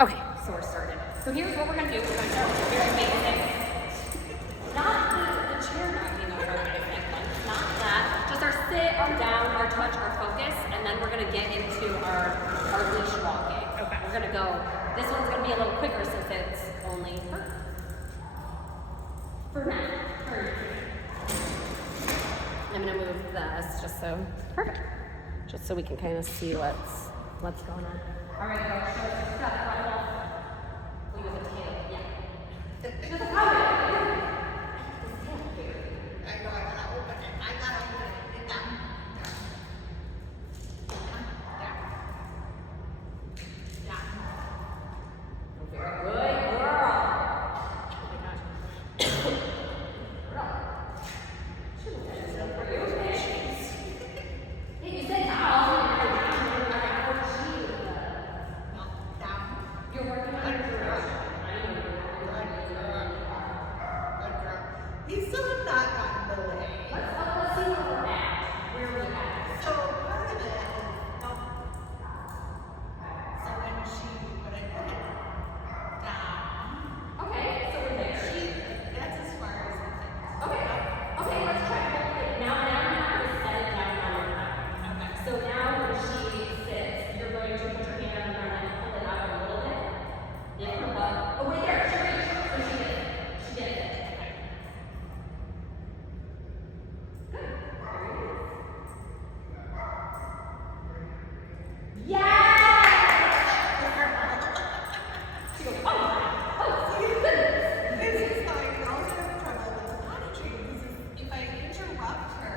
Okay, so we're started. So here's what we're gonna do. We're gonna start with very basic. Not the chair not being a part of it, not that. Just our sit, our down, our touch, our focus, and then we're gonna get into our leash walking. Okay. We're gonna go. This one's gonna be a little quicker since it's only her. For now. I'm gonna move this just so perfect. Just so we can kind of see what's going on. All right, go. Show us your step. Right off. Leave with the tail. Yeah. Just how it is. I know, I gotta open it. Get down. Very good, girl. Oh my gosh. Girl. Should have done this for you. Hey, you said down. You're working on it. We still have not gotten the lay. Let's see where we're at. Where we're at. So part of it is, so when when I put it down, Okay, so we're there. that's as far as it goes. Okay, let's try to hold it. Now I'm going to set it down on your back. Okay. So now when she sits, you're going to put your hand on her and pull it out a little bit. Lift her up. Oh, wait there. She reached. So she did it. She did it. Okay. Good. Very good. Yes! She goes, oh, goodness. This is how I also have trouble with the potty training because if I interrupt her,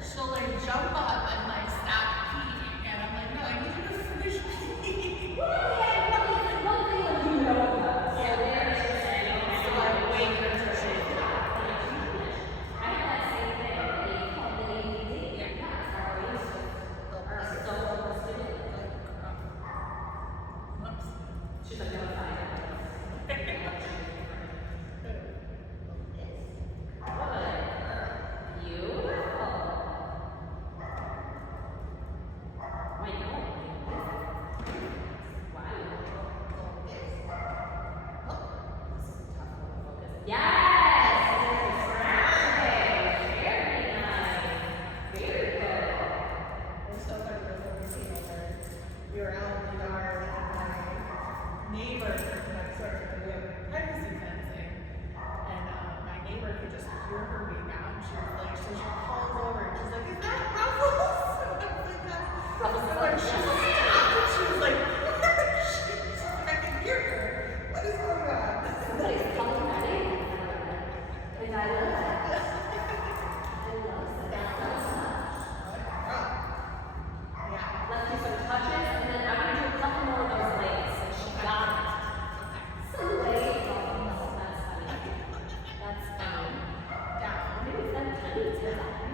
she'll like jump up and like stop peeing, and I'm like, no, I need you to finish peeing. So I wait until she She's like, no, it's fine. Beautiful. Wait, no. Wow. Yes! Very nice. Very good. We're so far we were out in the yard and my neighbor next door, we have privacy fencing, and my neighbor could just hear her being out. She was like, so she calls over and she's like, is that Ruffles? And I was like, that's Ruffles is and like, she stopped and she was like, she's like, I can hear her. What is going on? Somebody's calling that in. And I love that. I love that. Yeah. Let's do some touches, and then I'm going to do a couple more of those legs. So she got it. Some legs. Oh, that's funny. That's funny. Down. Maybe it's that tiny toe.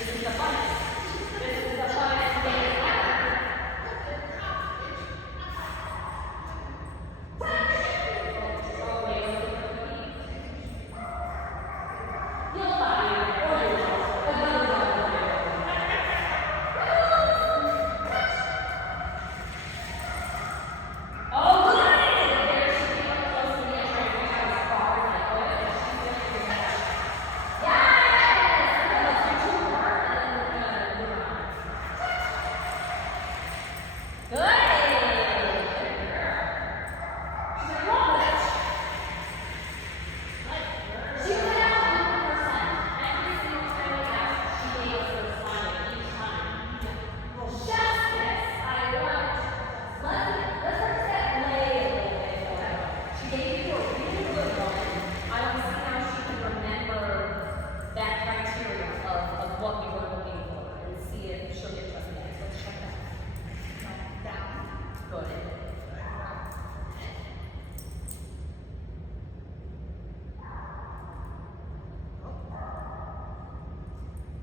This is the funnest. This is the funnest game ever. Oh, wait, look at the cookie. You'll find it. Or you won't. Another one will do. Oh, good! There she came up close to me and tried to reach out as far as I could, and she's going to do that. Yes! Let's do two more, and then we're going to move on. Good! Good girl. She's like, love it. She went out 100%. Every single time we asked, she gave us a smile each time. Justice, I love it. Let's set lay a little bit. She gave you a really good one. I want to see how she can remember that criteria of what we were looking for and see if she'll get just next. Let's check that. Good.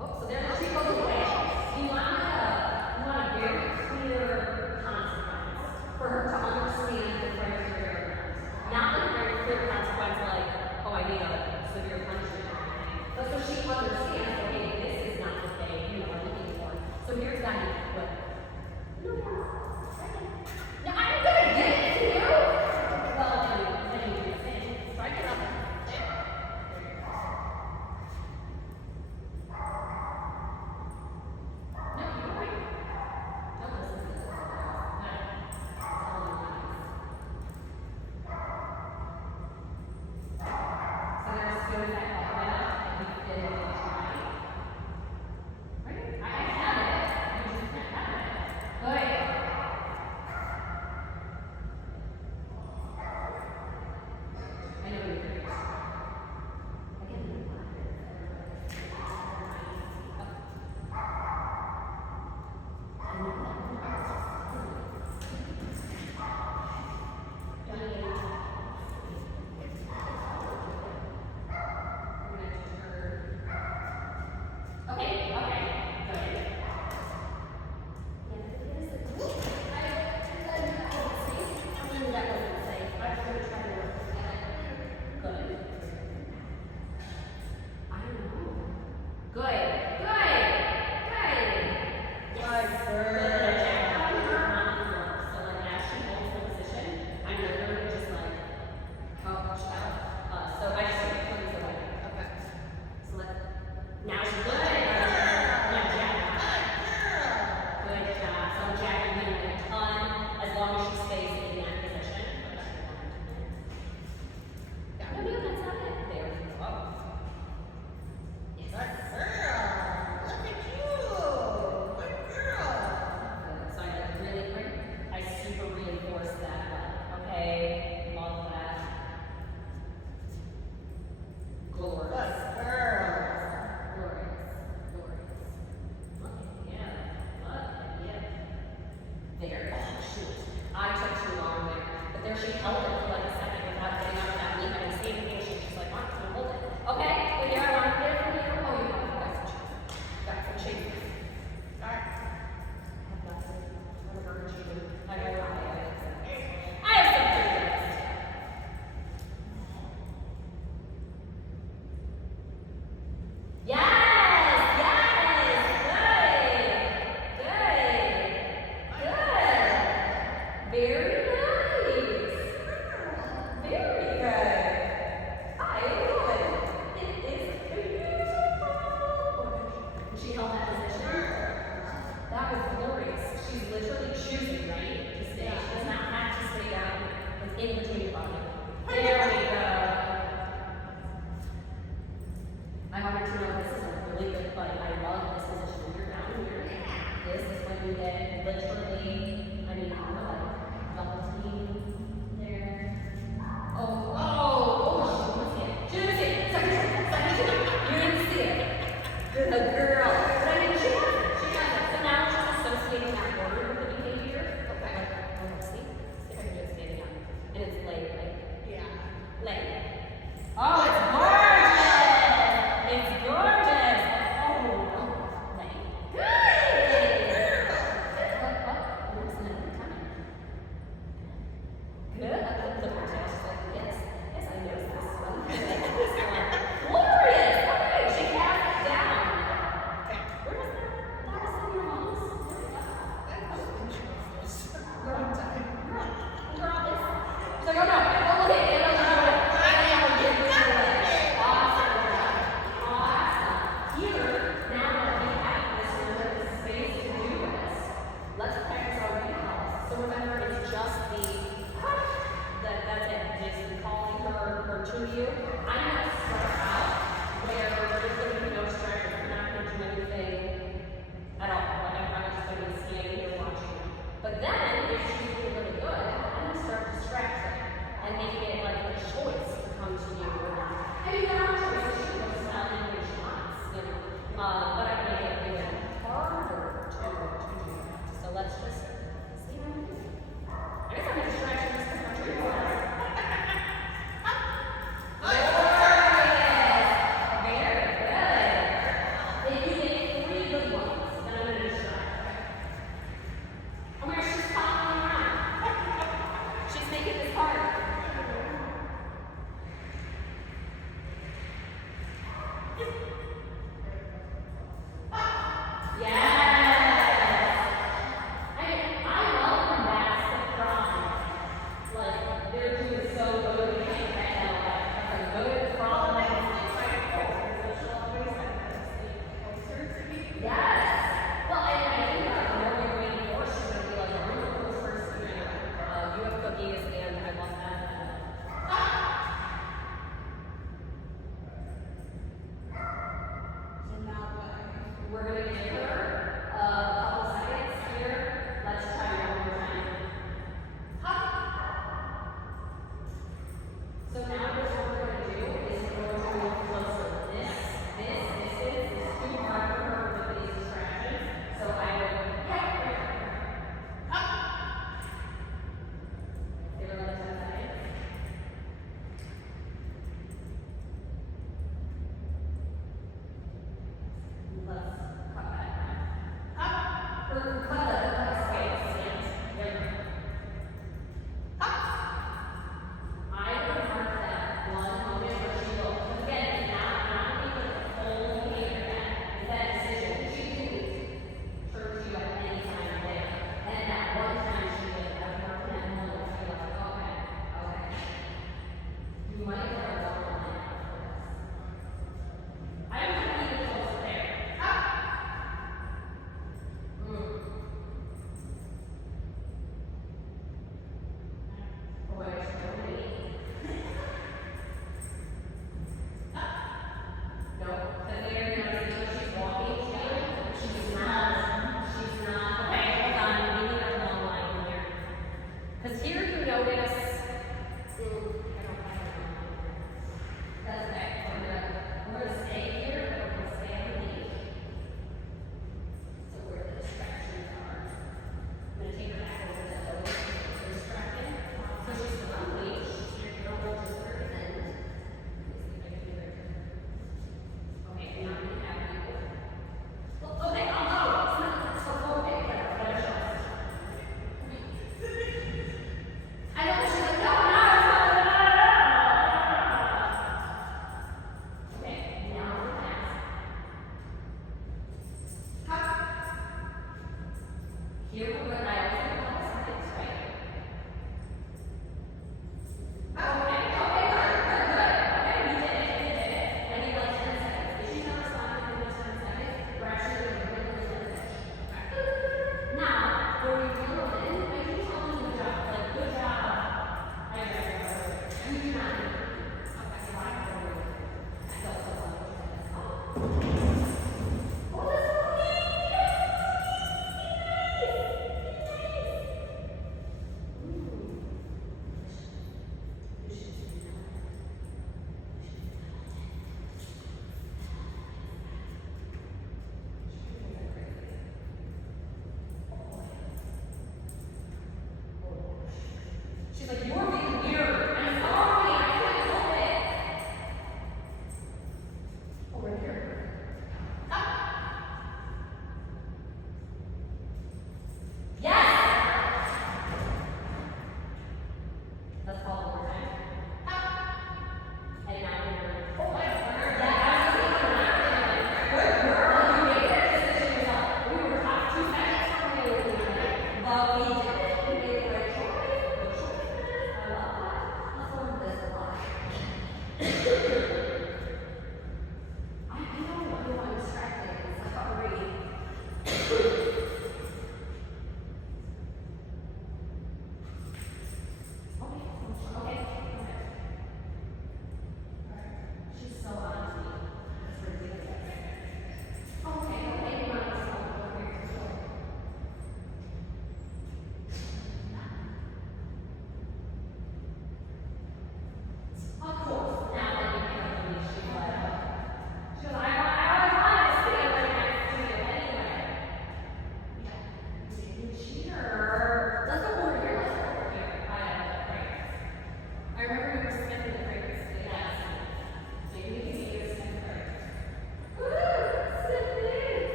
Oh, so there's she goes away. You want a very clear consequence for her to understand the criteria. Not like a very clear consequence like, oh, I need a severe punishment or anything. But so she understands, okay, this is not what they, are looking for. So here's that what? No, I'm gonna give it to you. Well, then you do the same. Strike it up. No, you're right. No, this is it. No. So there's still that up and we did it tonight. Right? I have it. You just can't have it. Good. I know you're curious. I can't do it. Okay, good. Now she's good. Yeah, Jack. Good job. So Jack, you're gonna get a ton as long as she stays in that position. No, that's not it. There you go. Yes. Look at you. Good girl. Good. So I really quick. I super reinforce that. Okay. Love that. Glorious. Good girl. Glorious. Look at him. There. Oh, shoot. I took too long there. But there she held it for like a second without getting out of that leap. I didn't say anything. She's just like, I'm gonna hold it. Okay, but here I want to get it from you. Oh, you got some cheese. Alright. I've got some. Whatever cheese. I don't know. I have some cheese. Yes! Good. Very nice. Very good. I love it. It is beautiful. She held that position. That was glorious. She's literally choosing, right, to stay. She does not have to stay down. It's in between your body. There we go. I want you to know this is a really good fight. I love this position. When you're down here, this is when you get literally, double team there. She didn't see it. Second shot. You didn't see it. Good girl. But I mean, she has it. So now it's just associating that word with the behavior. Okay. Let's see. See if I can do it standing up. And it's lay. Yeah. Lay. Oh, it's gorgeous! It's gorgeous! Oh, But I made it even harder to do that. So let's just see how we do. I guess I'm going to stretch this because my tree is out. Very good. If you get 3 good ones, then I'm going to distract. Oh my gosh, she's following around. She's making this hard.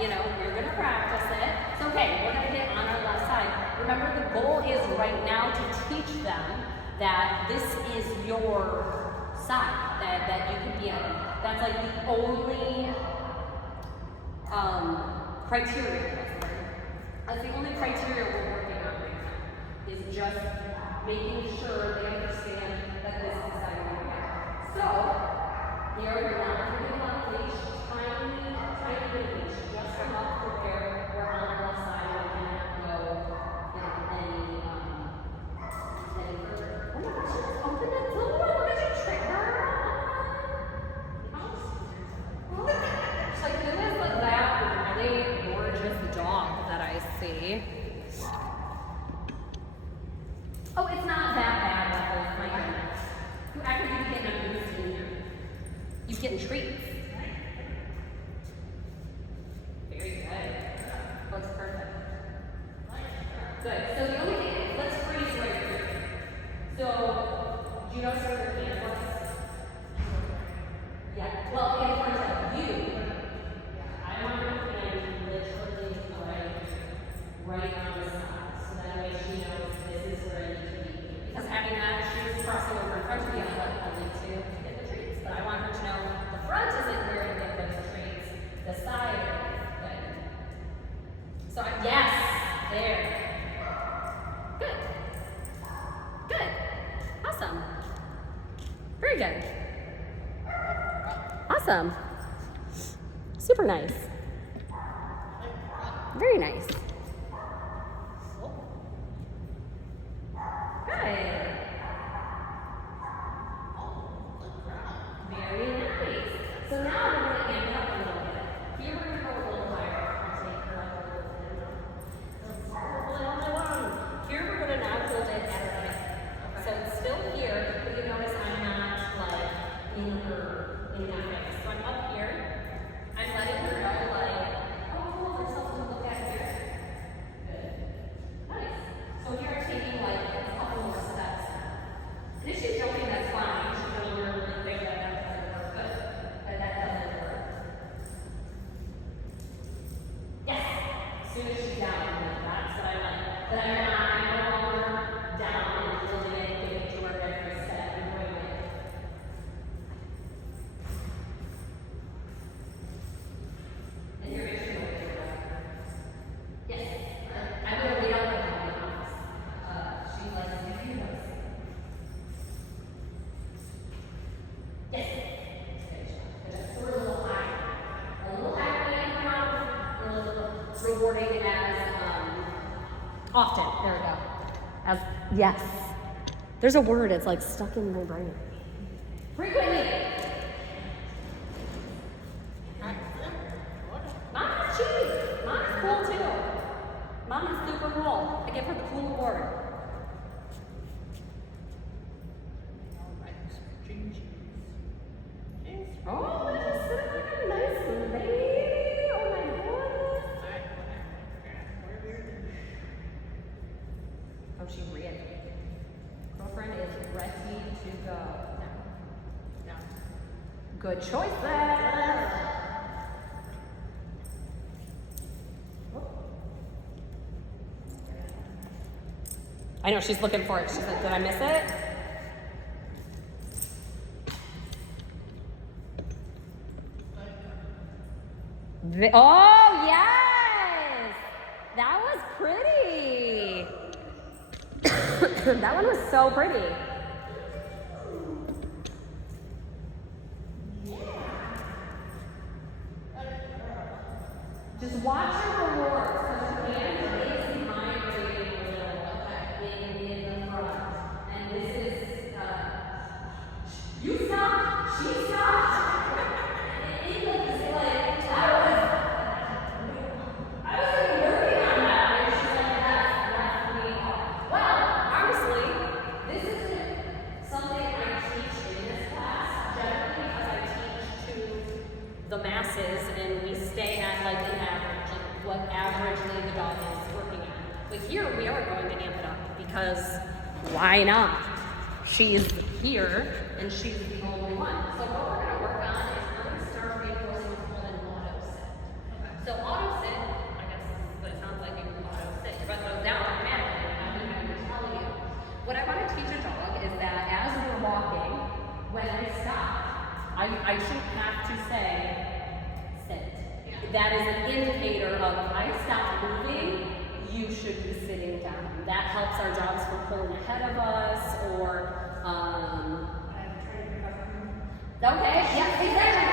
you know, you're gonna practice it. So okay, we're gonna get on our left side. Remember, the goal is right now to teach them that this is your side that you can be on. That's like the only criteria. That's the only criteria we're working on right now. Is just making sure they understand that this is the side we're on. So here we're not putting on a leash, tiny bit of leash, just enough to where we're on our left side and we cannot go any further. Oh my gosh, just open the door. Look at you, trick girl. It's like, who is like that really gorgeous dog that I see? Oh, it's not that bad, Ruffles, my goodness. You act like you getting a boost in here. You getting treats. Very good. Looks perfect. Good. So the only thing is, let's freeze right here. So, do you notice where your hand was? Yeah. Well, in front of you. I want your hand literally right on the side. So that way she knows this is where I need to be. Because having that, she was crossing over in front of you, only to get the treats. But I want her to know the front isn't where to get those treats. The side is good. So, yes, there. Good. Good. Awesome. Very good. Awesome. Super nice. Very nice. Good. Very nice. So now we're going to amp it up a little bit. Here we're going to go a little higher. I'll take her up a little bit. Here we're going to now hold it at her hip. So it's still here, but you notice I'm not like in that way. So I'm up here. I'm letting her know like, oh, there's something to look at here. Good. Nice. So here I'm taking like a couple more steps. And if she's joking, that's fine. She's going to learn really quick that doesn't work. But that doesn't work. Yes. As soon as she's down, that's what I like. But I'm no longer down and holding it, giving it to her every step and going with it. And you're going to show it to her. Yes. I'm going to wait on the body. She likes to do those. Yes. So we're a little higher. A little higher than I come out. We're a little rewarding as often. There we go. As yes. There's a word, it's like stuck in my brain. Frequently. Mama's cheap. Mama's cool too. Mama's super cool. I give her the cool award. Oh, this is sitting like a nice lady. Oh my goodness. Oh, she ready. Girlfriend is ready to go. No. Good choice there. I know she's looking for it. She's like, did I miss it? Oh, yes! That was pretty. That one was so pretty. Just watch your rewards, because her hand is migrating a little in the front. And this is, you stopped, she stopped. It looks like, I was even working on that, and she's like, that's me. Well, honestly, this isn't something I teach in this class, generally because I teach to the masses, and we stay at like an average, like what averagely the dog is working at. But here we are going to amp it up, because why not? She's here, and she's the only one. So what we're going to work on is we're going to start reinforcing what's called an auto set. So auto of if I stop moving, you should be sitting down. That helps our dogs from pulling ahead of us or okay, yeah, exactly,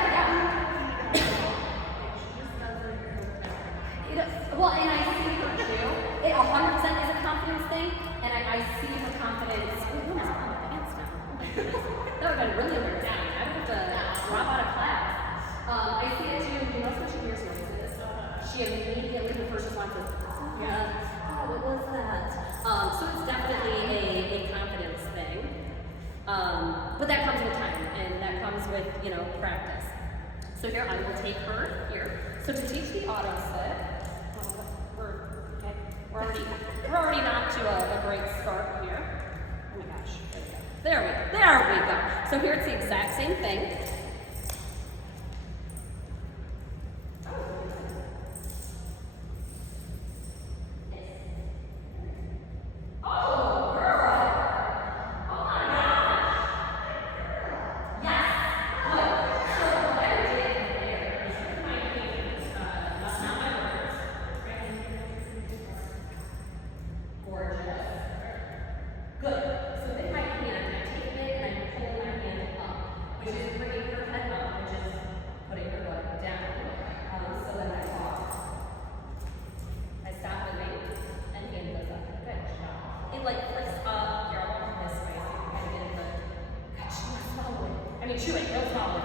yeah. Well, and I see her too. It 100% is a confidence thing, and I see her confidence. Ooh, where's my pants now? Oh my goodness. That would have been really embarrassing. I would have to drop out of class. I see it too. You know, when she hears noises, she immediately, the first response is, oh, what was that? So it's definitely a confidence thing. But that comes with time, and that comes with, practice. So here, I will take her here. So to teach the auto sit, we're already not to a great start here. Oh my gosh, there we go. So here it's the exact same thing. Chew it, don't follow it.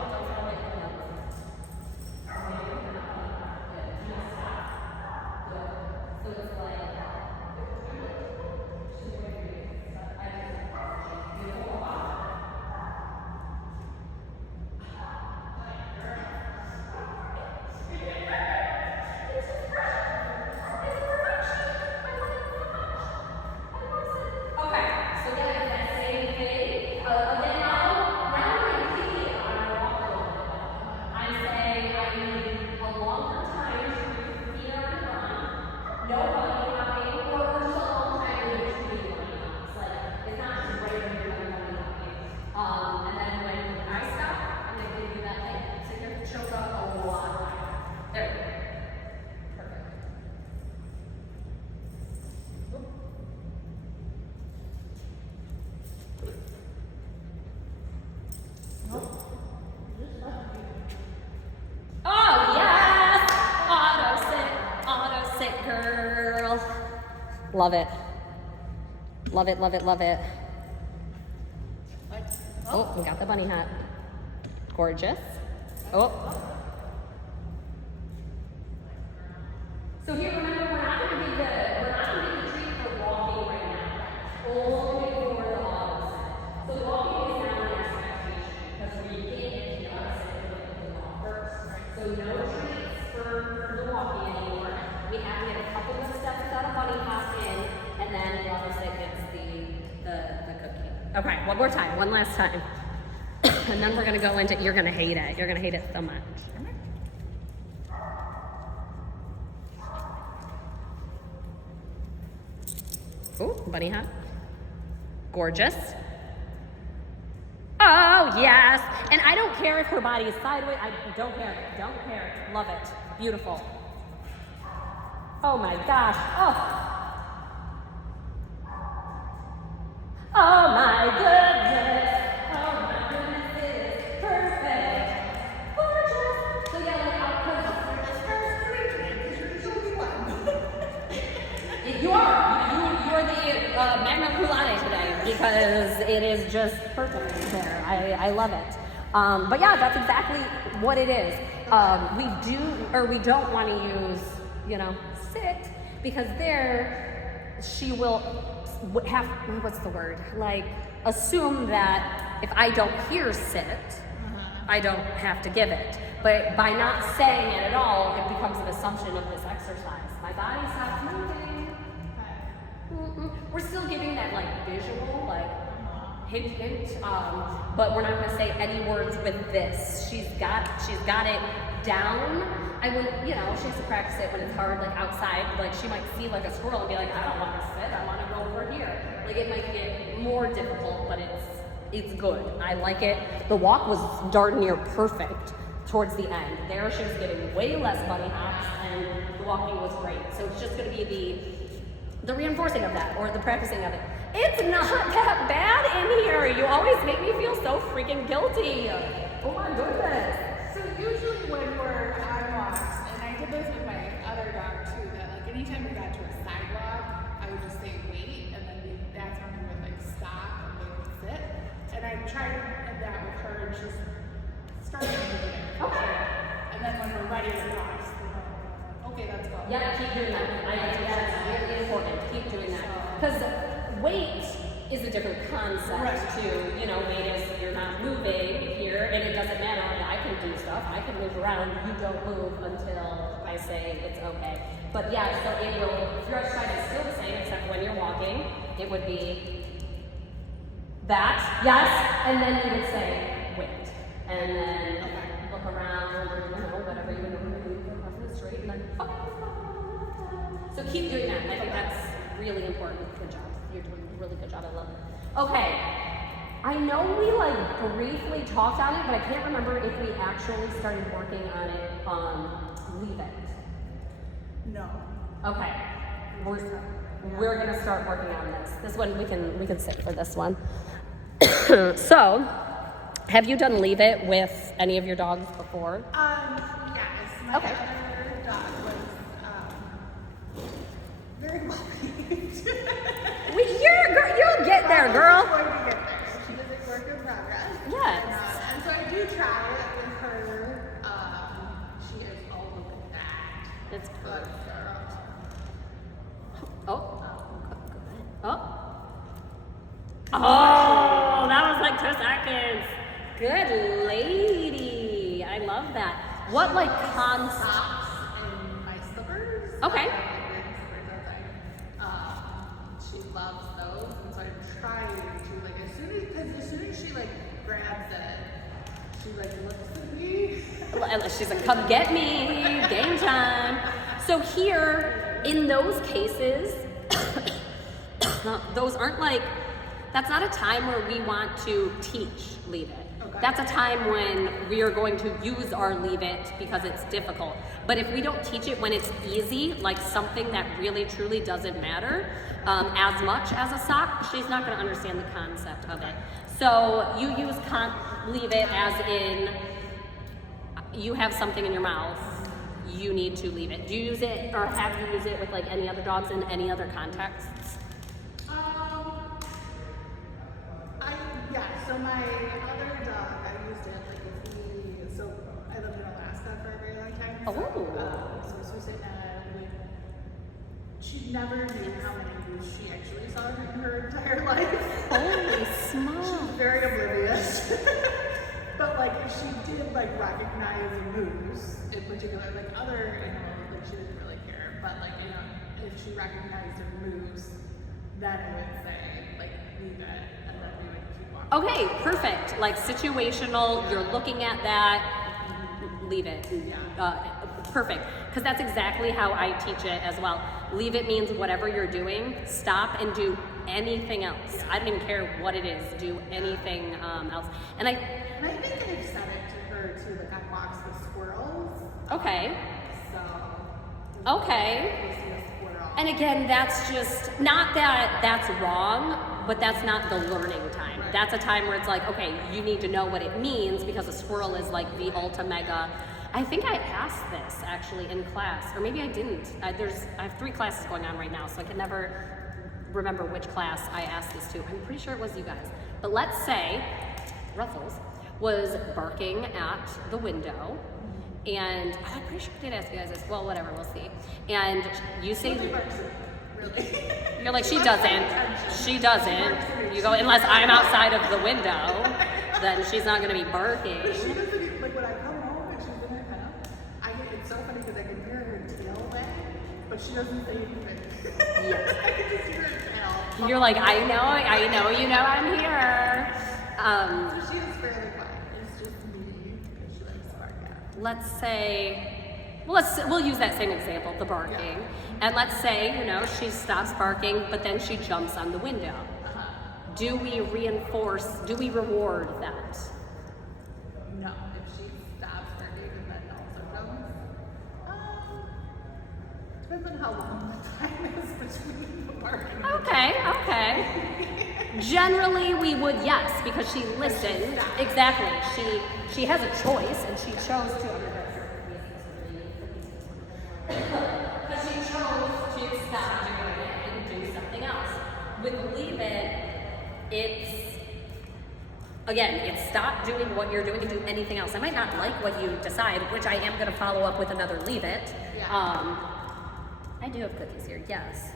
So it's like, love it. Love it, love it, love it. Oh, we got the bunny hat. Gorgeous. Oh. So here, remember, we're not going to be the treat for walking right now. Only for the opposite. So walking is now an expectation because we get into the opposite of the walk first. So no treats for the walking anymore. We have to get a couple of steps without a bunny hop in, and then the opposite gets the cookie. Okay, one more time, one last time. And then we're gonna go into, you're gonna hate it. You're gonna hate it so much. Ooh, bunny hop. Gorgeous. Oh, yes. And I don't care if her body is sideways. I don't care. Don't care. Love it. Beautiful. Oh my gosh. Oh. Oh my goodness. Oh my goodness. It is perfect. Gorgeous. So yeah, like I'll put You are the magna cum laude today because it is just perfect there. I love it. But yeah, that's exactly what it is. We don't want to use, sit, because there she will have, what's the word? Like, assume that if I don't hear sit, I don't have to give it. But by not saying it at all, it becomes an assumption of this exercise. My body stops moving. We're still giving that like visual, like hint, but we're not going to say any words with this. She's got it down. I would, she has to practice it when it's hard, like outside. Like she might see like a squirrel and be like, I don't want to sit, I want to go over here. Like it might get more difficult, but it's good. I like it. The walk was darn near perfect. towards the end. There she was getting way less bunny hops and the walking was great. So it's just gonna be the reinforcing of that or the practicing of it. It's not that bad in here. You always make me feel so freaking guilty. Oh my goodness. So usually when we're on walks, and I did this with my other dog too, that like anytime we got to a sidewalk, I would just say wait, and then that's when we would like stop and we would sit. And I tried that with her, and she's starting to do it. Okay. And then when we're ready to cross, we go, okay, let's go. Yeah, keep doing that. I think that's really important. Keep doing that. Because weight is a different concept Right. to, weight is you're not moving here and it doesn't matter. I can do stuff. I can move around. You don't move until I say it's okay. But yeah, so it will, your exercise is still the same except when you're walking, it would be that, yes, and then you would say wait. And then look around or, whatever you would do across the street and then, okay. So keep doing that. I think that's really important. Good job. You're doing a really good job. I love it. Okay. I know we briefly talked on it, but I can't remember if we actually started working on it on Leave It. No. Okay. We're gonna start working on this. This one we can sit for this one. So, have you done Leave It with any of your dogs before? Yes. My Okay. other dog was very well behaved. You'll get there, girl. She's going to get there. She is a work in progress. Yes. And so I do try it with her. She is, oh, look at that. It's Good girl. Oh, that was like 2 seconds. Good lady. I love that. What concept? Socks and my slippers. Okay. She loves those, and so I try to as soon as she grabs it, she looks at me. She's like, come get me, game time. So here, in those cases, those aren't that's not a time where we want to teach Leave It. Okay. That's a time when we are going to use our Leave It because it's difficult. But if we don't teach it when it's easy, like something that really truly doesn't matter as much as a sock, she's not going to understand the concept of it. So you use Leave It as in you have something in your mouth, you need to leave it. Do you use it or have you used it with any other dogs in any other contexts? So my other dog, I used it so I lived in Alaska for a very long time. So Susanna, she never knew how many moose she actually saw in her entire life. Holy She smokes. was very oblivious. But if she did recognize a moose in particular, other animals, she didn't really care. But if she recognized a moose, then I would say leave it, and then we would keep walking. Okay, perfect. Situational, you're looking at that, leave it. Perfect. Because that's exactly how I teach it as well. Leave it means whatever you're doing, stop and do anything else. I don't even care what it is, do anything else. And I think I've said it to her too, on walks with squirrels. okay. So. Okay. We see a squirrel. And again, that's just, not that that's wrong, but that's not the learning time. Right. That's a time where it's okay, you need to know what it means because a squirrel is the ultra mega. I think I asked this actually in class, or maybe I didn't. I have 3 classes going on right now, so I can never remember which class I asked this to. I'm pretty sure it was you guys. But let's say Ruffles was barking at the window, and I'm pretty sure I did ask you guys this. Well, whatever, we'll see. And you say, Really? you're like, she doesn't. She doesn't. You go, unless I'm outside of the window, then she's not going to be barking. But she doesn't even, when I come home and she's in her pen, it's so funny because I can hear her tail wag, but she doesn't say anything. Yes. I can just hear her tail. You're like, I know, I'm here. So she is fairly quiet. It's just me because she likes to bark at. Let's say, we'll use that same example, the barking. Yeah. And let's say, she stops barking, but then she jumps on the window. Do we reward that? No, if she stops barking Depends on how long the time is between the barking. Okay. Generally, we would, yes, because she listened. Exactly. She has a choice, and she chose to. Because she chose to stop doing it and do something else. With Leave It, it's stop doing what you're doing and do anything else. I might not like what you decide, which I am going to follow up with another Leave It. Yeah. I do have cookies here, yes.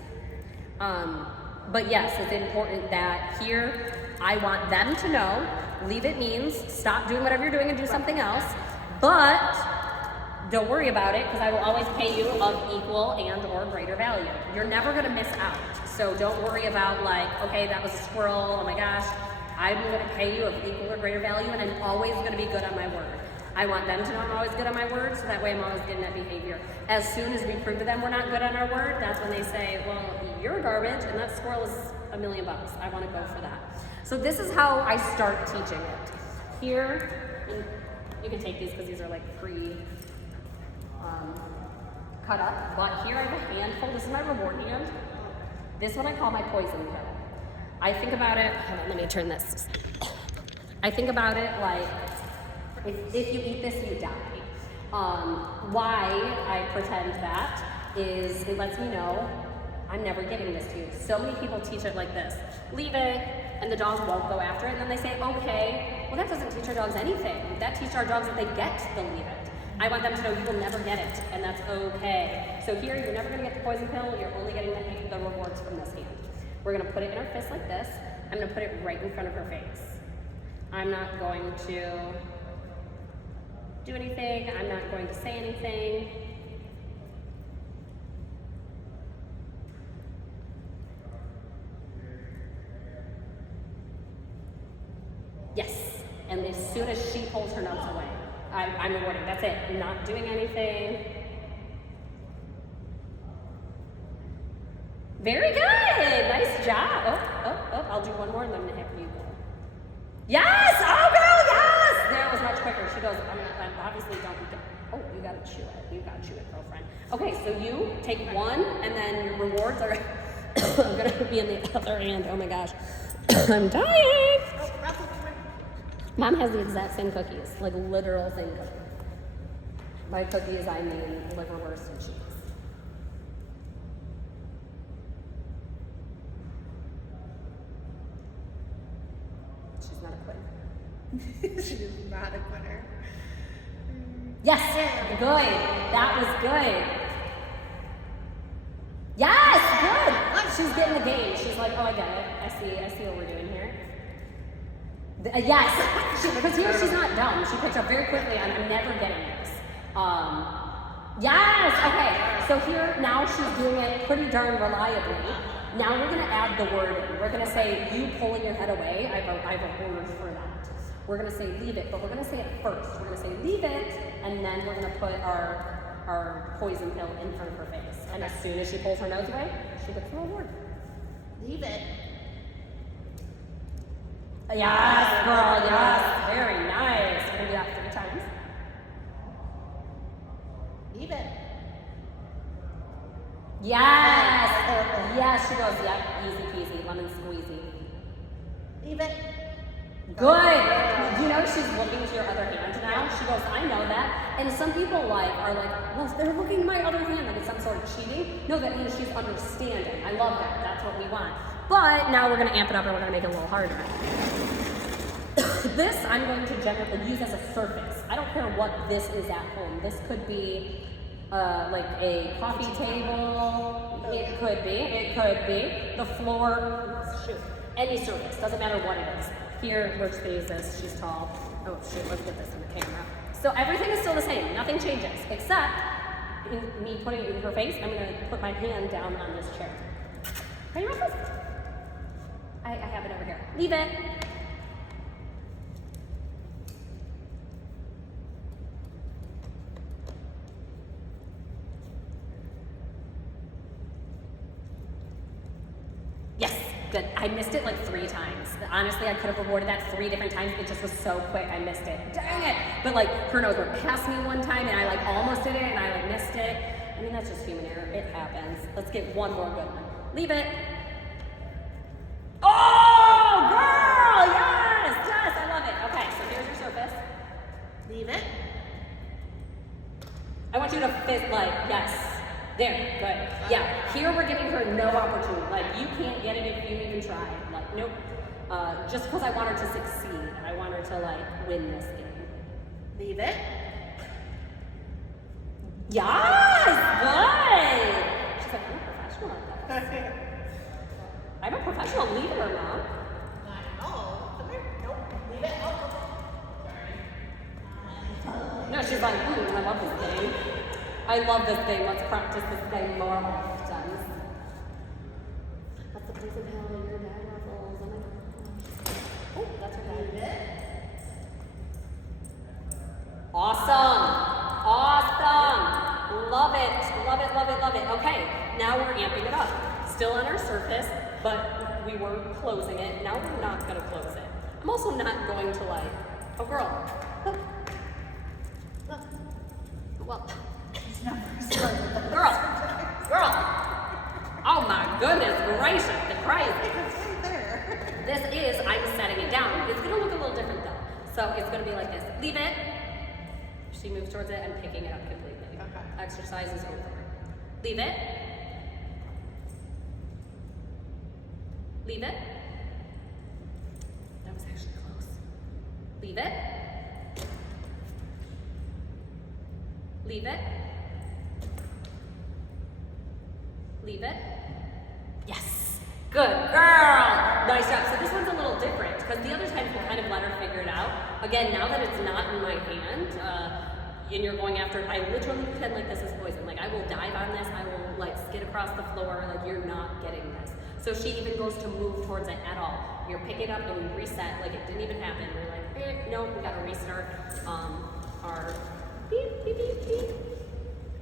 But yes, it's important that here I want them to know Leave It means stop doing whatever you're doing and do something else. But don't worry about it, because I will always pay you of equal and or greater value. You're never going to miss out. So don't worry about like, okay, that was a squirrel, oh my gosh. I'm going to pay you of equal or greater value, and I'm always going to be good on my word. I want them to know I'm always good on my word, so that way I'm always getting that behavior. As soon as we prove to them we're not good on our word, that's when they say, well, you're garbage, and that squirrel is $1 million. I want to go for that. So this is how I start teaching it. Here, you can take these because these are like cut up, but here I have a handful. This is my reward hand. This one I call my poison pill. I think about it, hold on, let me turn this. I think about it like, if you eat this, you die. Why I pretend that is it lets me know I'm never giving this to you. So many people teach it like this. Leave it, and the dogs won't go after it, and then they say, okay, well that doesn't teach our dogs anything. That teaches our dogs that they get the leave it. I want them to know you will never get it, and that's okay. So here, you're never gonna get the poison pill, you're only getting the rewards from this hand. We're gonna put it in her fist like this. I'm gonna put it right in front of her face. I'm not going to do anything, I'm not going to say anything. Yes, and as soon as she pulls her nose away, I'm rewarding, that's it, I'm not doing anything. Very good, nice job. Oh, I'll do one more and then I'm gonna have you go. Yes, oh girl, yes! There, it was much quicker. She goes, I'm obviously don't get, oh, you gotta chew it, girlfriend. Okay, so you take one and then your rewards are, I'm gonna be in the other hand, oh my gosh. I'm dying! Mom has the exact same cookies, like literal same cookies. By cookies, I mean liverwurst and cheese. She's not a quitter. She is not a quitter. Yes, good. That was good. Yes, good. She's getting the game. She's like, oh, I get it. I see what we're doing here. Yes, because here she's not dumb. She picks up very quickly on, I'm never getting this. Yes, okay. So here, now she's doing it pretty darn reliably. Now we're gonna add the word in. We're gonna say, you pulling your head away. I have a word for that. We're gonna say leave it, but we're gonna say it first. We're gonna say leave it, and then we're gonna put our poison pill in front of her face. And as soon as she pulls her nose away, she gets the reward. Leave it. Yes, girl, yes. Very nice. We're gonna do that 3 times. Leave it. Yes. Yes, she goes, yep, easy peasy, lemon squeezy. Leave it. Good. You know she's looking to your other hand now. She goes, I know that. And some people are like, well, they're looking at my other hand like it's some sort of cheating. No, that means she's understanding. I love that. That's what we want. But now we're gonna amp it up and we're gonna make it a little harder. This I'm going to generally use as a surface. I don't care what this is at home. This could be like a coffee table. It could be the floor. Shoot, any surface. Doesn't matter what it is. Here, we're just gonna use this. She's tall. Oh shoot, let's get this in the camera. So everything is still the same. Nothing changes except me putting it in her face. I'm gonna put my hand down on this chair. Are you ready? I have it over here. Leave it. Yes, good. I missed it like 3 times. Honestly, I could have rewarded that 3 different times. It just was so quick. I missed it. Dang it! But like her nose went past me one time, and I like almost did it, and I like missed it. I mean, that's just human error. It happens. Let's get one more good one. Leave it. Oh, girl! Yes! Yes, I love it. Okay, so here's your surface. Leave it. I want you to fit, like, yes. There, good. Yeah, here we're giving her no opportunity. Like, you can't get it if you even try. Like, nope. Just because I want her to succeed. I want her to, like, win this game. Leave it. Yes! Good! She's like, I'm a professional at that. I'm a professional leader, Mom. I know. Come here. Nope. Leave it. Oh. Sorry. No, she's like, I love this game. I love this game. Let's practice this game more often. That's the place of hell in your dad ruffles. Oh my gosh. Oh, that's her Leave dad. it. Awesome. Awesome. Love it. Love it, love it, love it. Okay, now we're amping it up. Still on our surface, but we were closing it. Now we're not going to close it. I'm also not going to like, oh girl, look. Look. Well, girl. Oh my goodness gracious, the Christ. It's right there. This is, I'm setting it down. It's gonna look a little different though. So it's gonna be like this. Leave it. She moves towards it and picking it up completely. Okay. Exercise is over. Leave it. Leave it. That was actually close. Leave it. Leave it. Leave it. Yes. Good girl. Nice job. So this one's a little different because the other times we'll kind of let her figure it out. Again, now that it's not in my hand, and you're going after it, I literally pretend like this is poison. Like I will dive on this, I will like skid across the floor, like you're not getting this. So she even goes to move towards it at all. You're picking up and we reset, like it didn't even happen. We're like, no, we gotta restart our beep, beep, beep, beep.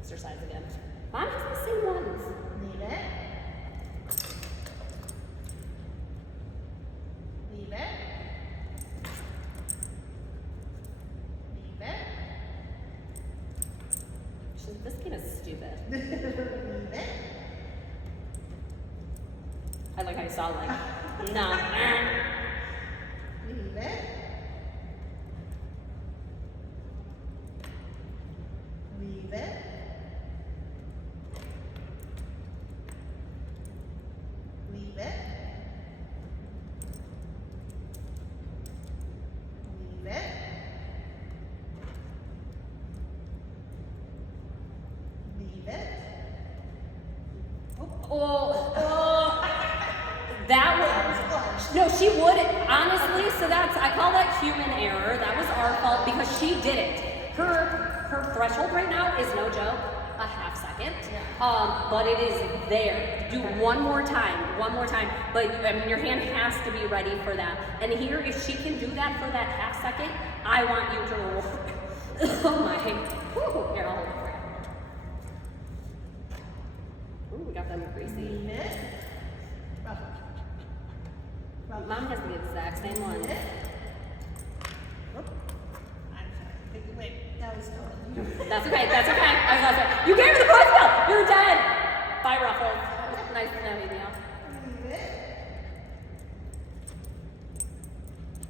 Exercise again. Mom has the same ones. Leave it. Leave it. Leave it. This game is stupid. Leave it. I like how you saw like, no. Leave it. Leave it. Leave it. Leave it. Leave it. That was, no, she would, honestly, so that's, I call that human error. That was our fault because she did it. Her threshold right now is no joke, a half second. But it is there. Do one more time. But I mean, your hand has to be ready for that. And here, if she can do that for that half second, I want you to roll. Oh my, whew, here, I'll hold it for you. Ooh, we got them greasy. Leave it. Mom has the exact same one. I'm sorry. Wait, that was totally. That's okay, that's okay. I was gonna say, you gave her the prize bill! You're dead! Bye, Ruffles. Nice to know you.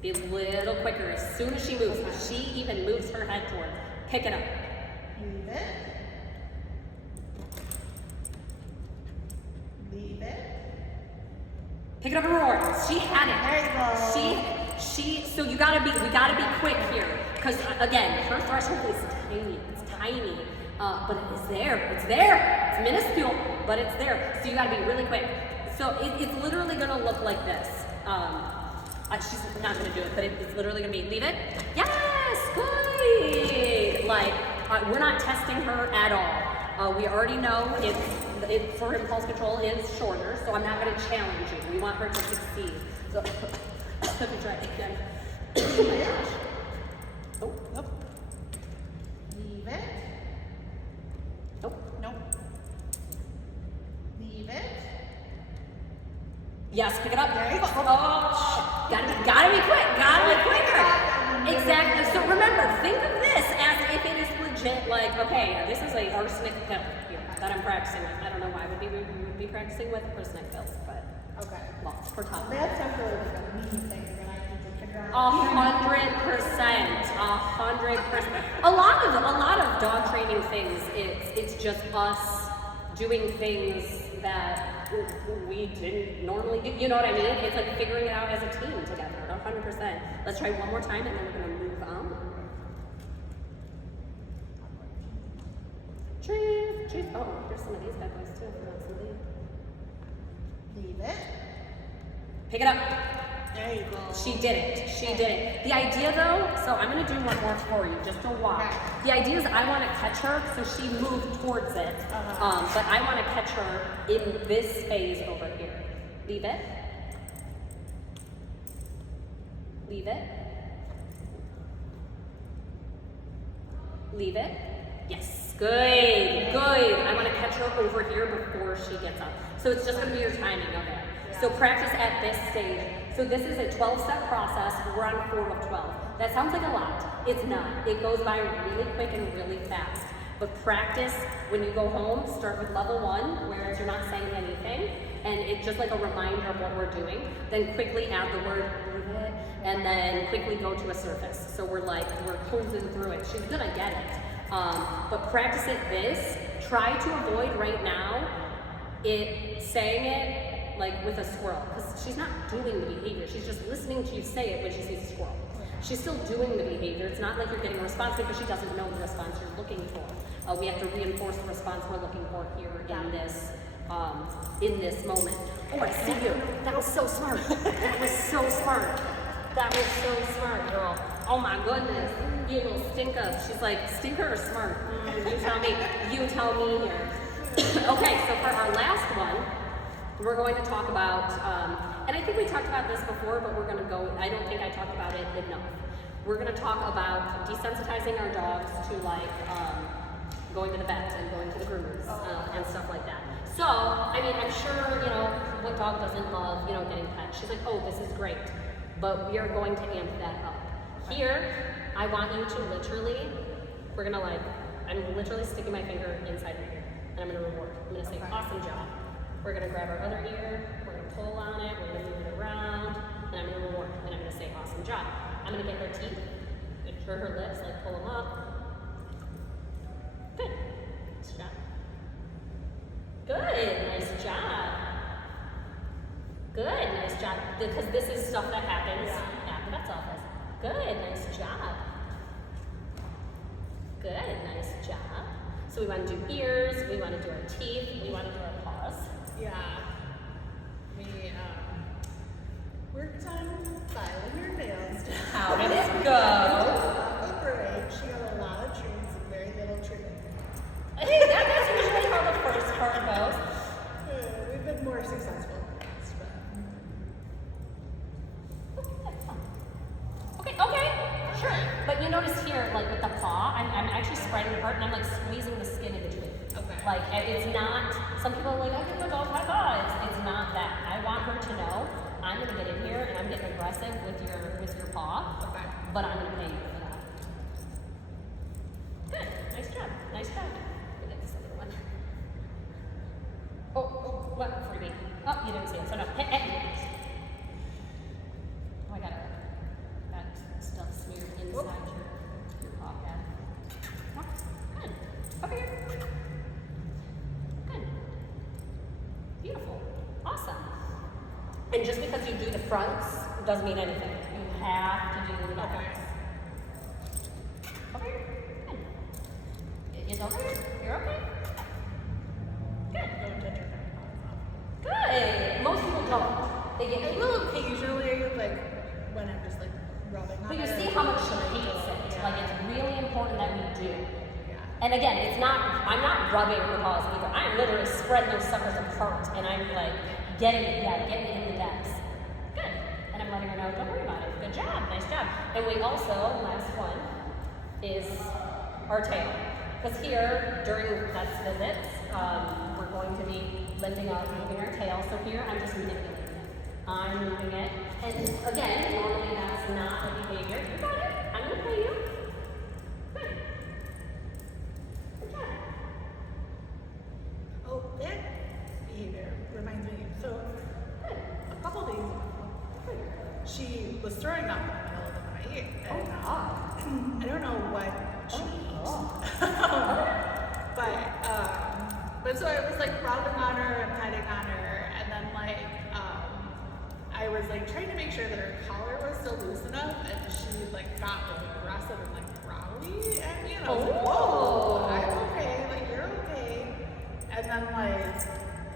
Be a little quicker as soon as she moves. If she even moves her head towards, pick it up. Leave it. Leave it. Pick it up and roar. She had it. There you go. So we gotta be quick here. Because again, her threshold is tiny. It's tiny. But it is there. It's there. It's minuscule, but it's there. So you gotta be really quick. So it's literally gonna look like this. She's not gonna do it, but it's literally gonna be, leave it. Yes, good. Like, we're not testing her at all. We already know it for impulse control is shorter, so I'm not gonna challenge you. We want her to succeed. So, let me try it again. Oh my gosh. Oh, nope. Leave it. Nope. Nope. Leave it. Yes, pick it up. There you go. Oh, gotta be quick. Exactly. So remember, think of this as if it is legit like, okay, this is a arsenic pill here that I'm practicing with. I don't know why we would be practicing with arsenic pills, but Okay. well, for top. That's definitely like a me thing that I need to figure out. 100%. 100%. A lot of dog training things, it's just us doing things that we didn't normally do. You know what I mean? It's like figuring it out as a team together. 100%. Let's try one more time and then we're gonna move on. Trees. Oh, there's some of these bad boys too. If you want some of these. Leave it. Pick it up. There you go. She did it. She did it. The idea though, so I'm gonna do one more for you, just to watch. Okay. The idea is I want to catch her, so she moved towards it. But I want to catch her in this phase over here. Leave it. Leave it. Leave it. Yes. Good. Good. I want to catch her over here before she gets up. So it's just going to be your timing of it. So practice at this stage. So this is a 12-step process. We're on 4 of 12. That sounds like a lot. It's not. It goes by really quick and really fast. But practice when you go home, start with level 1, whereas you're not saying anything, and it's just like a reminder of what we're doing. Then quickly add the word leave it, and then quickly go to a surface. So we're cruising through it. She's gonna get it. But practice it this. Try to avoid right now saying it like with a squirrel, because she's not doing the behavior. She's just listening to you say it when she sees a squirrel. She's still doing the behavior. It's not like you're getting a response because she doesn't know the response you're looking for. We have to reinforce the response we're looking for here in this moment. Oh, I see you. That was so smart. That was so smart. That was so smart, girl. Oh my goodness. You little stinker. She's like, stinker or smart? You tell me. You tell me here. Okay, so for our last one, we're going to talk about, and I think we talked about this before, but we're going to go, I don't think I talked about it enough. We're going to talk about desensitizing our dogs to like going to the vet and going to the groomers and stuff like that. So, I mean, I'm sure, what dog doesn't love, getting pet? She's like, oh, this is great, but we are going to amp that up. Here, I want you to literally, I'm literally sticking my finger inside her ear, and I'm going to reward. I'm going to say, awesome job. We're going to grab our other ear, we're going to pull on it, we're going to move it around, and I'm going to reward, and I'm going to say, awesome job. I'm going to get her teeth, make sure her lips, pull them up. Good. Nice job. Good. Nice job. Good. Nice job. Because this is stuff that happens at the vet's office. Good. Nice job. Good. Nice job. So we want to do ears, we want to do our teeth, we want to do our paws. Yeah. We worked on filing her nails down. How did it go? Great. She got a lot of treats and very little trimming. Hey, that's usually how the first part goes. We've been more successful. Okay, sure. But you notice here, with the paw, I'm actually spreading it apart and I'm squeezing the skin in between. Okay. It's not, some people are like, I think my dog has paw. It's not that. I want her to know, I'm gonna get in here and I'm getting aggressive with your paw. Okay. But I'm gonna pay you for that. Good, nice job, nice job. We'll get this other one. Oh, what, freebie? Oh, you didn't see it, so no. Hey. Oh, I got stuff smeared inside your paw pad. Good. Over here. Good. Beautiful. Awesome. And just because you do the fronts doesn't mean anything. You have to do the backs. Over here. Good. It's over here. You're okay. Good. Don't touch her paws. Good. Most people don't. They get I will occasionally, when I'm just rubbing on But you her. see how much she hates it. It's really important that we do. Yeah. And again, I'm not rubbing her paws either. I'm literally spreading those suckers apart and I'm getting it in the depths. Good. And I'm letting her know, don't worry about it. Good job, nice job. And we also, last one, is our tail. Because here, during Vet's visits, we're going to be lifting up, moving our tail. So here, I'm just manipulating it. I'm moving it. And again, normally that's not a behavior. You got it. I'm going to pay you. Good. reminds me. So, a couple days ago, she was throwing up in the middle of the night, and I don't know what she but so I was like rubbing on her and petting on her, and then like I was like trying to make sure that her collar was still loose enough, and she like got like aggressive and like growly at me, and I was like, whoa, I'm okay, like you're okay. And then like,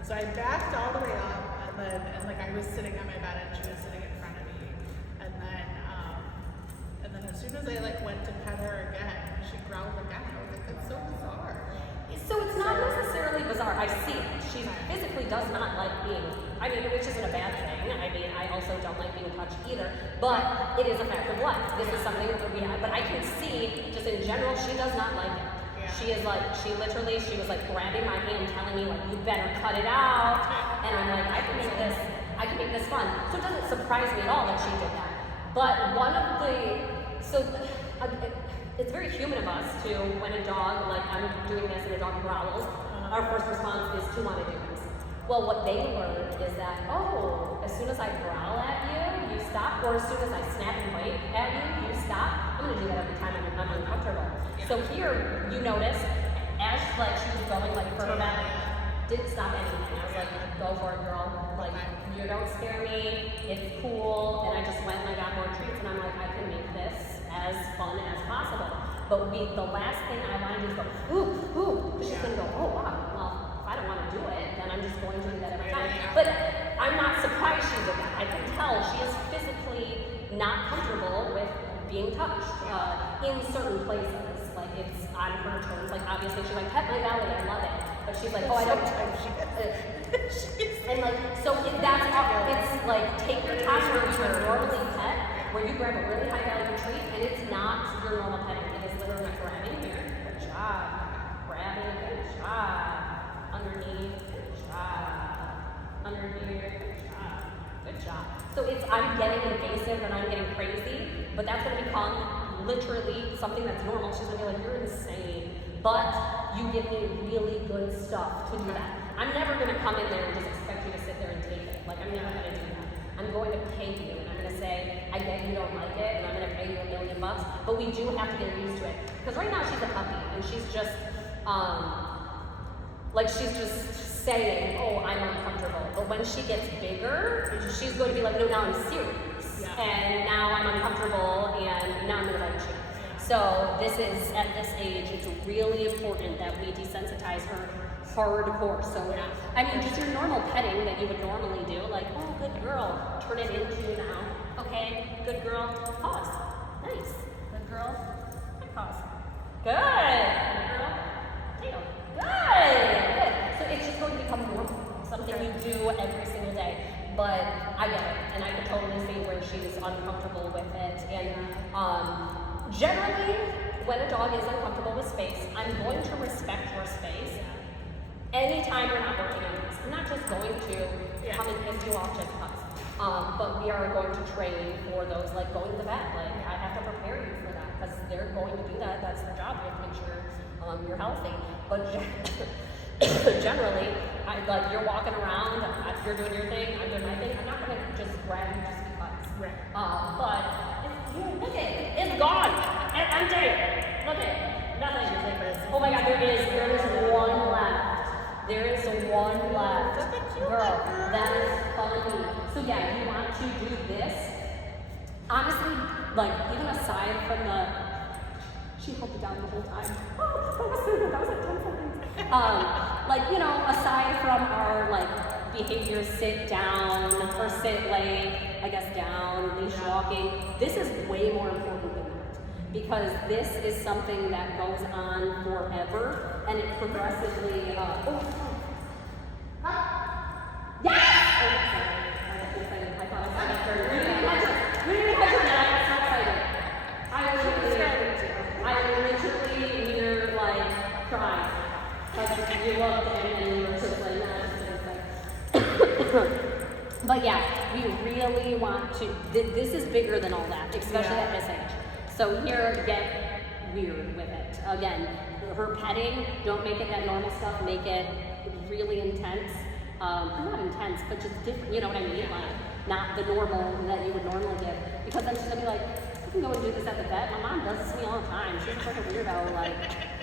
so I backed all the way up, and like I was sitting on my bed and she was sitting in front of me, and then as soon as I like went to pet her again, she growled again. I was like, that's so bizarre. So it's not necessarily bizarre. I see it. She physically does not like being, I mean, which isn't a bad thing. I mean, I also don't like being touched either, but it is a fact of life. This is something that we have, but I can see, just in general, she does not like it. Yeah. She is like, she was like grabbing my hand, telling me like, you better cut it out. And I'm like, I can make this fun. So it doesn't surprise me at all that she did that. But one of the, it's very human of us to, when a dog, like I'm doing this and a dog growls, our first response is to want to do this. Well, what they learned is that, oh, as soon as I growl at you, you stop, or as soon as I snap and bite at you, you stop. I'm going to do that every time I'm uncomfortable. So here, you notice, as like she was going like further back, didn't stop anything. I was like, go for it, girl. Like, you don't scare me, it's cool. And I just went and I got more treats, and I'm like, I can make this as fun as possible. But the last thing I want to do is go, ooh, ooh, because she's going to go, oh, wow, well, if I don't want to do it, then I'm just going to do that every time. But I'm not surprised she did that. I can tell she is physically not comfortable with being touched in certain places. Like, it's on her terms. Like, obviously, she's like, pet my belly, I love it. But she's like, oh, I don't. And like, so that's how, it's like, take your time where you would normally pet, where you grab a really high value treat, and it's not your normal petting. It is literally like grabbing here, good job. Grabbing, good job. Underneath, good job. Under here, good job. Good job. So it's, I'm getting invasive and I'm getting crazy, but that's gonna become literally something that's normal. She's gonna be like, you're insane. But you give me really good stuff to do that. I'm never gonna come in there and just expect you to sit there and take it. Like, I'm never gonna do that. I'm going to pay you, and I'm gonna say, I get you don't like it, and I'm gonna pay you $1 million, but we do have to get used to it. Because right now she's a puppy, and she's just, she's just saying, oh, I'm uncomfortable. But when she gets bigger, she's going to be like, no, now I'm serious. Yeah. And now I'm uncomfortable, and now I'm gonna bite you. So this is, at this age, it's really important that we desensitize her hardcore. So, I mean, just your normal petting that you would normally do, like, oh, good girl, turn it into now. Okay, good girl, pause. Nice. Good girl, pause. Good. Good girl, tail. Good. So it's just going to become normal, something you do every single day. But I get it, and I can totally see where she's uncomfortable with it. And generally, when a dog is uncomfortable with space, I'm going to respect your space. Anytime we're not working on this, I'm not just going to come and piss you off just because. But we are going to train for those, like going to the vet. Like, I have to prepare you for that because they're going to do that. That's their job. We have to make sure you're healthy. But generally, you're walking around, you're doing your thing, I'm doing my thing. I'm not going to just grab you just because. Right. But look at it. It's gone. I'm dead. Look at it. Nothing. Oh my God, there is one left. There is one left. Girl, that is funny. So yeah, you want to do this. Honestly, like, even aside from she held it down the whole time. Oh, that was like 10 seconds. Aside from our, behaviors, sit down, or sit, I guess down, leash walking, this is way more important than that. Because this is something that goes on forever, and it progressively, yes! Oh, sorry. I got too excited. I thought I saw that bird. We didn't catch her, and I got so excited. I literally near, crying. Because you looked and you were just like, But yeah, we really want to, this is bigger than all that, especially at this age. So here, get weird with it. Again, her petting, don't make it that normal stuff, make it really intense. not intense, but just different, you know what I mean? Like, not the normal that you would normally give. Because then she's gonna be like, I can go and do this at the vet. My mom does this to me all the time. She's just like a weirdo. Like,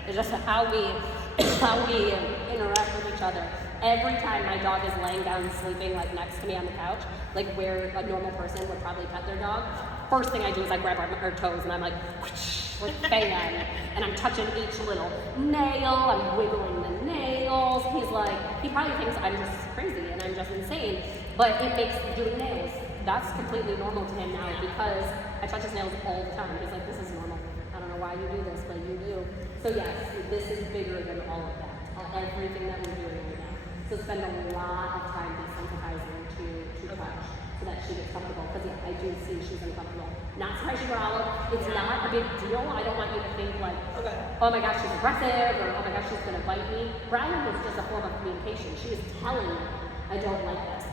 it's just how we interact with each other. Every time my dog is laying down sleeping like next to me on the couch, like where a normal person would probably pet their dog, first thing I do is I grab her toes and I'm like, whoosh, with fan, and I'm touching each little nail, I'm wiggling the nails. He's like, he probably thinks I'm just crazy and I'm just insane, but it makes doing nails, that's completely normal to him now because I touch his nails all the time. He's like, this is normal. I don't know why you do this, but you do. So yes, this is bigger than all of that, everything that we're doing right now. So spend a lot of time desensitizing to touch so that she gets comfortable. Because yeah, I do see she's uncomfortable. Not surprised she growled. It's not a big deal. I don't want you to think like, oh my gosh, she's aggressive, or oh my gosh, she's gonna bite me. Growling is just a form of communication. She is telling me, I don't like this.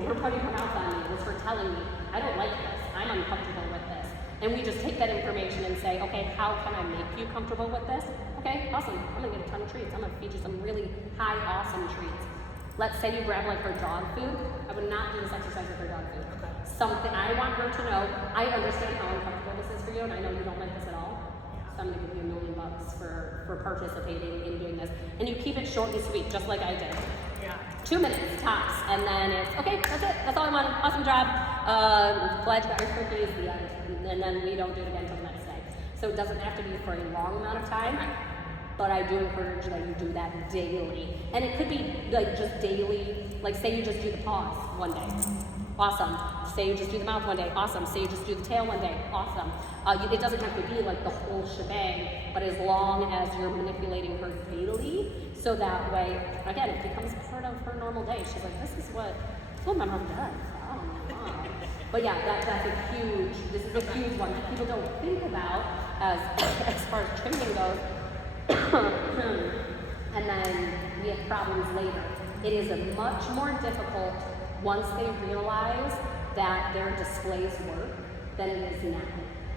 Her putting her mouth on me was her telling me, I don't like this. I'm uncomfortable with this. And we just take that information and say, okay, how can I make you comfortable with this? Okay, awesome. I'm gonna get a ton of treats. I'm gonna feed you some really high, awesome treats. Let's say you grab like her dog food. I would not do this exercise with her dog food. Okay. Something I want her to know, I understand how uncomfortable this is for you, and I know you don't like this at all. So I'm gonna give you $1 million for participating in doing this. And you keep it short and sweet, just like I did. Yeah. 2 minutes tops, and then it's okay. That's it. That's all I wanted. Awesome job. Glad you got your cookies. The end. And then we don't do it again until the next day. So it doesn't have to be for a long amount of time. But I do encourage that you do that daily. And it could be like just daily, like say you just do the paws one day. Awesome. Say you just do the mouth one day. Awesome. Say you just do the tail one day. Awesome. It doesn't have to be like the whole shebang, but as long as you're manipulating her daily, so that way, again, it becomes part of her normal day. She's like, this is what my mom does. Oh my God. But yeah, this is a huge one that people don't think about as far as training goes. And then we have problems later. It is a much more difficult once they realize that their displays work than it is now.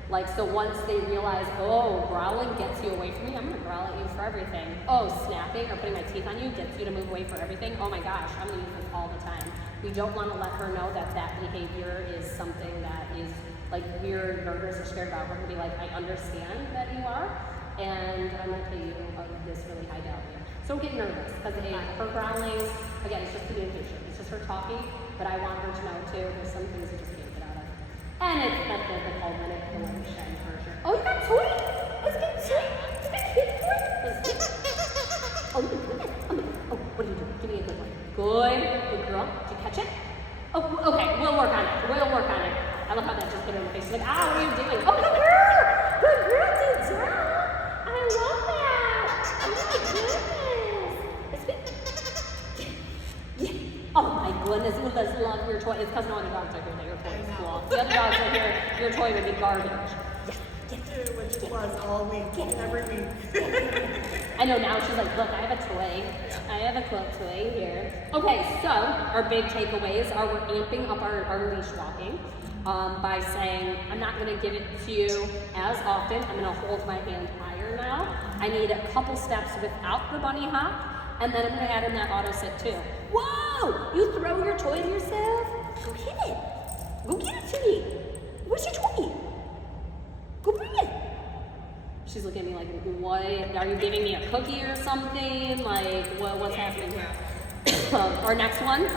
Like, so once they realize, oh, growling gets you away from me, I'm gonna growl at you for everything. Oh, snapping or putting my teeth on you gets you to move away for everything. Oh my gosh, I'm gonna use this all the time. We don't wanna let her know that that behavior is something that is like we're nervous or scared about. We're gonna be like, I understand that you are, and I'm gonna pay you this really high value. So don't get nervous, because her growling, again, it's just communication. It's just her talking, but I want her to know too, there's some things you just can't get out of. And it's that physical manipulation for sure. Oh, you got a toy? Let's get a toy. You got a kid toy? Oh, you can put it. Oh, what are you doing? Give me a good one. Good girl. Did you catch it? Oh, okay, we'll work on it. I love how that just put her in the face. She's like, what are you doing? Oh, good girl. Good girl, good job. I love that. Oh my goodness. Yeah. Oh my goodness, who does love your toy? It's because no other dogs are here that your toy is cool. If the other dogs are here, your toy would be garbage. Which was all week, every week. I know now she's like, look, I have a toy. I have a quilt toy here. Okay, so our big takeaways are we're amping up our leash walking by saying, I'm not gonna give it to you as often. I'm gonna hold my hand higher now. I need a couple steps without the bunny hop. And then I'm gonna add in that auto sit too. Whoa! You throw your toy to yourself? Go get it. Go get it to me. Where's your toy? Go bring it. She's looking at me like, what? Are you giving me a cookie or something? Like, what's happening here? Our next one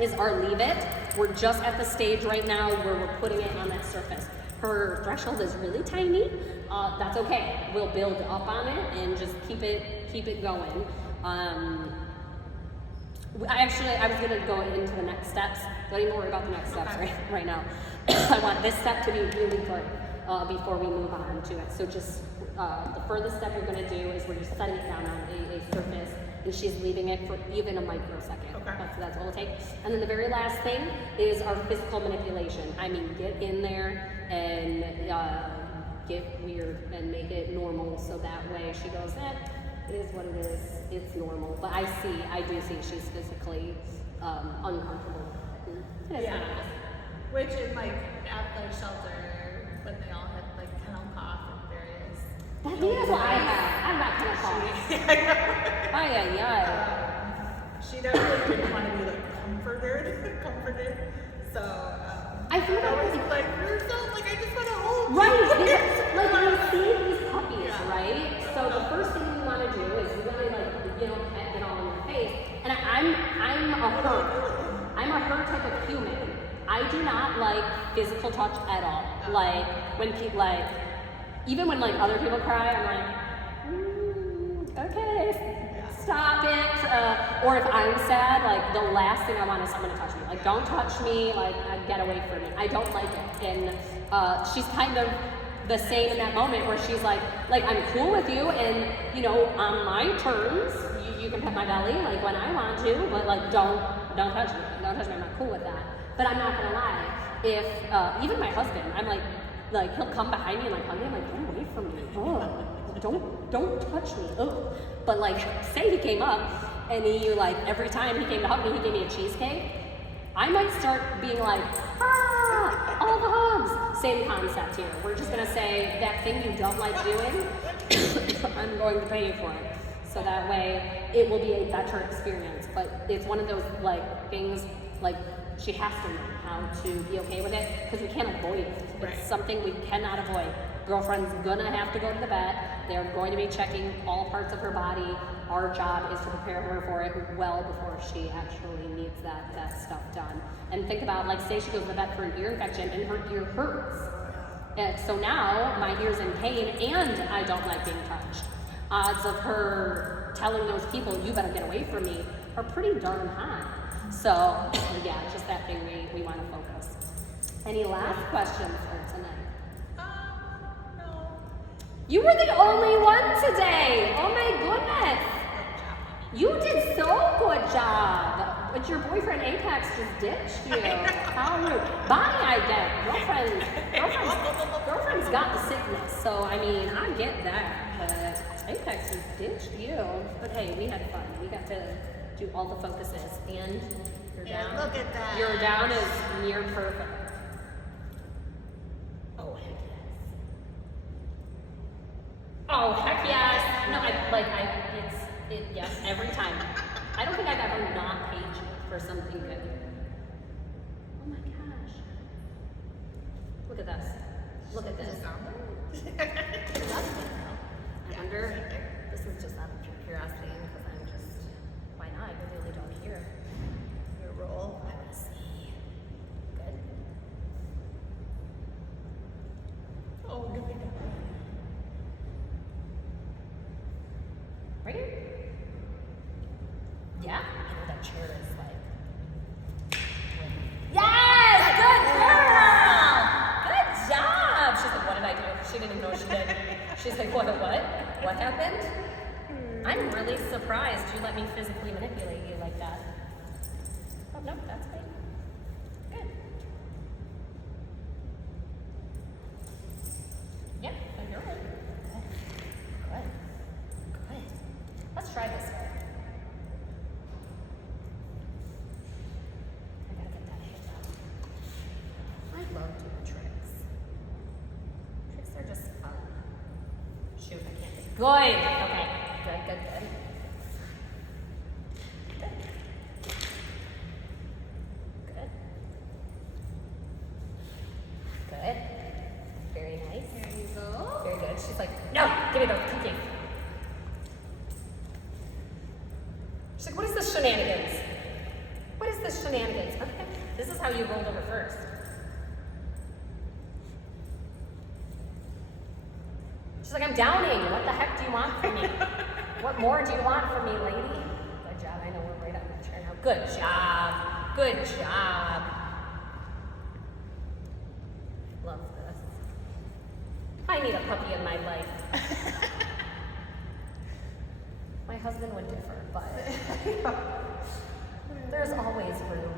is our leave it. We're just at the stage right now where we're putting it on that surface. Her threshold is really tiny. That's okay. We'll build up on it and just keep it going. I was gonna go into the next steps. Don't even worry about the next steps right now. I want this step to be really good before we move on to it. So just the furthest step you're gonna do is we're just setting it down on a surface, and she's leaving it for even a microsecond. Okay. That's all it takes. And then the very last thing is our physical manipulation. I mean, get in there and get weird and make it normal, so that way she goes, it is what it is, it's normal. But I do see she's physically uncomfortable. Yeah. Which in like at the shelter, when they all had like kennel cough and various. That's what I have. I'm not kennel cough. She definitely didn't want to be like So, I feel I was like- like, you're so, like, I just want to hold you. Right, because, like when you see these puppies, Yeah. right? So the first thing you want to do is you want to pet it all in your face. And I'm a her. I'm a her type of human. I do not like physical touch at all. Like when people even when like other people cry, I'm like, okay, stop it. Or if I'm sad, like the last thing I want is someone to touch me. Like don't touch me. Like get away from me. I don't like it. And she's kind of the same in that moment where she's like I'm cool with you, and on my terms, you can pet my belly like when I want to, but like don't touch me. Don't touch me. I'm not cool with that. But I'm not gonna lie. If even my husband, I'm like he'll come behind me and like hug me. I'm like, get away from me. Ugh. Don't touch me. Ugh. But like, say he came up and he every time he came to hug me, he gave me a cheesecake. I might start being like, all the hugs. Same concept here. We're just gonna say that thing you don't like doing, I'm going to pay you for it. So that way it will be a better experience. But it's one of those things she has to learn how to be okay with it because we can't avoid it. Right. It's something we cannot avoid. Girlfriend's gonna have to go to the vet. They're going to be checking all parts of her body. Our job is to prepare her for it well before she actually needs that stuff done. And think about say she goes to the vet for an ear infection and her ear hurts. And so now my ear's in pain and I don't like being touched. Odds of her telling those people you better get away from me are pretty darn high. So yeah, it's just that thing we want to focus. Any last questions for tonight? No. You were the only one today. Oh my goodness. You did so good job. But your boyfriend Apex just ditched you. How rude. Bonnie, I get. Girlfriend's got the sickness. So I mean, I get that. But Apex just ditched you. But hey, we had fun. We got to do all the focuses, and your down. Look at that. Your down is near perfect. Oh heck yes. Oh heck yes. No, yes every time. I don't think I've ever not paid you for something good. Oh my gosh. Look at this. Look at this. I wonder. This is just out of pure curiosity because I'm just. Why not? I really don't hear. Your roll. I want to see. Good. Oh, good thing. Right here? Yeah? I know that chair is Yes! Good girl! Good job! She's like, what did I do? She didn't even know what she did. She's like, what? What happened? I'm really surprised you let me physically manipulate you like that. Oh, no, that's fine. Good. Yeah, no, you're right. Good. Good. Let's try this way. I gotta get that hip out. I love doing tricks. Tricks are just fun. Shoot, I can't do. Good. Okay. Good. Good. Very nice. There you go. Very good. She's like, no, give me those cookies. She's like, what is this shenanigans? What is this shenanigans? Okay, this is how you rolled over first. She's like, I'm downing. What the heck do you want from me? What more do you want from me, lady? Good job. I know we're right on that chair now. Good job. Good job. Love this. I need a puppy in my life. My husband would differ, but there's always room.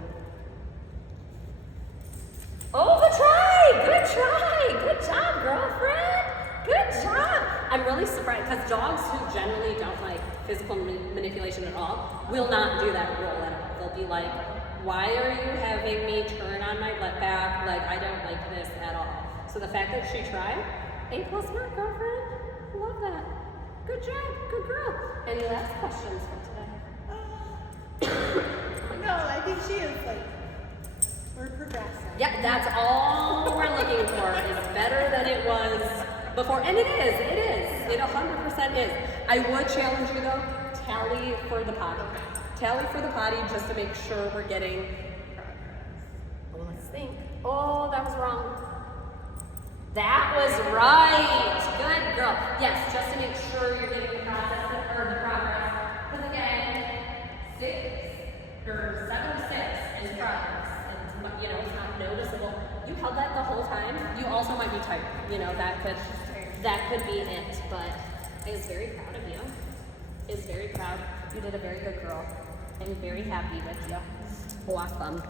Oh, good try! Good try! Good job, girlfriend! Good job! I'm really surprised because dogs who generally don't like physical manipulation at all will not do that roll at all. They'll be like, why are you having me turn on my butt back? Like, I don't like this at all. So the fact that she tried, A+ work, girlfriend. Love that. Good job. Good girl. Any last questions for today? No, I think she is we're progressing. Yeah, that's all we're looking for is better than it was before. And it is. It 100% is. I would challenge you though, tally for the potty. Tally for the potty just to make sure we're getting well, let's think. Oh, that was wrong. That was right. Good girl. Yes, just to make sure you're getting the process or the progress. Because again, 6 or 7 to 6 is progress. And you know, it's not noticeable. You held that the whole time. You also might be tired. You know, that could be it. But I was very proud of you. I was very proud. You did a very good girl. I'm very happy with you. Awesome.